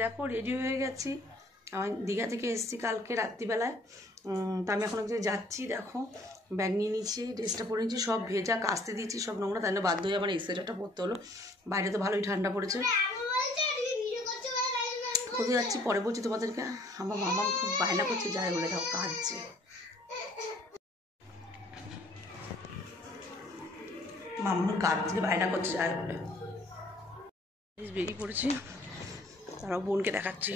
দেখো রেডি হয়ে গেছি, আমি দীঘা থেকে এসেছি কালকে রাত্রিবেলায়। তা আমি এখন যাচ্ছি, দেখো ব্যাগ নিয়ে নিচ্ছি, ড্রেসটা পরে নিচ্ছি, সব ভেজা কাচতে দিয়েছি, সব নোংরা, তাহলে বাধ্য হয়ে আমার এক্সেটারটা পরতে হলো। বাইরে তো ভালোই ঠান্ডা পড়েছে। কোথায় যাচ্ছি পরে বলছি তোমাদেরকে। আমার মামা খুব বায়না করছে, যাই বলে দাও কাঁদছে। মামা কাঁদছে, বায়না করছে, যাই বলে বেরিয়ে পড়েছি, তারাও বোনকে দেখাচ্ছি।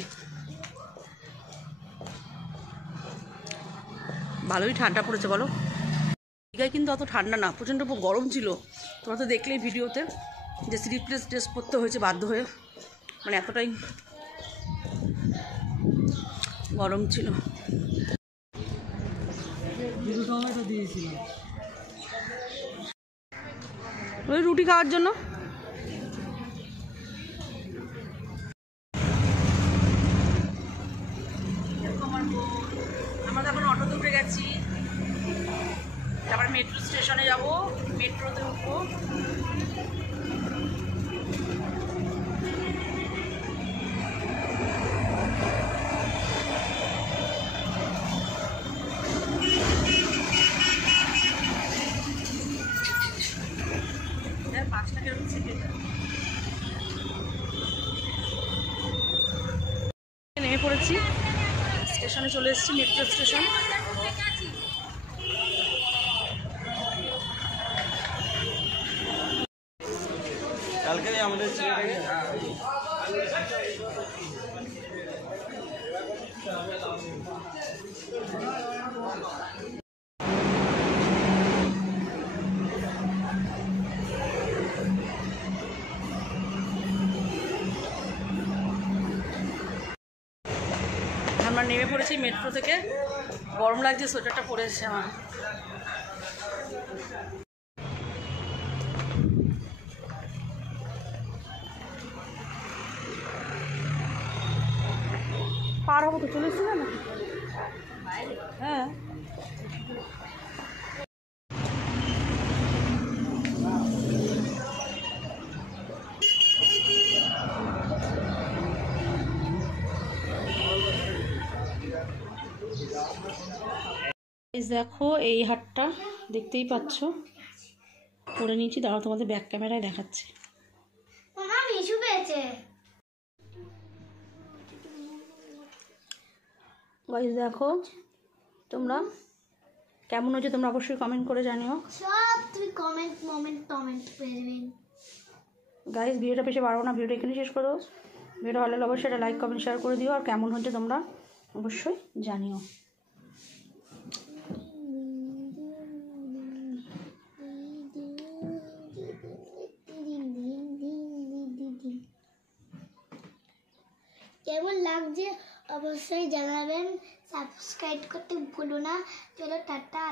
ভালোই ঠান্ডা পড়েছে বলো। দীঘায় কিন্তু অত ঠান্ডা না, প্রচণ্ড গরম ছিল। তোমরা তো দেখলেই ভিডিওতে যে স্লিপলেস ড্রেস পরতে হয়েছে বাধ্য হয়ে, মানে এতটাই গরম ছিল। ওই রুটি খাওয়ার জন্য। আমরা এখন অটোতে উঠে গেছি, তারপর মেট্রো স্টেশনে যাব, মেট্রোতে উঠবো। নেমে পড়েছি, স্টেশনে চলে এসেছি, মেট্রো স্টেশন। কালকে আমাদের আমরা নেমে পড়েছি মেট্রো থেকে, গরম লাগছে, সোয়েটারটা পরে এসেছে আমার। পার হবো তো, চলে এসেছি না? হ্যাঁ দেখো এই হাটটা দেখতেই পাচ্ছ, করে নিয়েছি, দাঁড়াও তোমাদের ব্যাক ক্যামেরায় দেখাচ্ছি। গাইস দেখো তোমরা কেমন হচ্ছে, তোমরা অবশ্যই কমেন্ট করে জানিও। সব তুমি কমেন্ট করবেন। গাইস ভিডিওটা বেশি বাড়াবো না, ভিডিওটা এখানে শেষ করে দেবো। ভিডিও ভালো লাগলে অবশ্যই এটা লাইক কমেন্ট শেয়ার করে দিও, আর কেমন হচ্ছে তোমরা অবশ্যই জানিও। কেমন লাগছে অবশ্যই জানাবেন, সাবস্ক্রাইব করতে ভুলো না। চলো টাটা।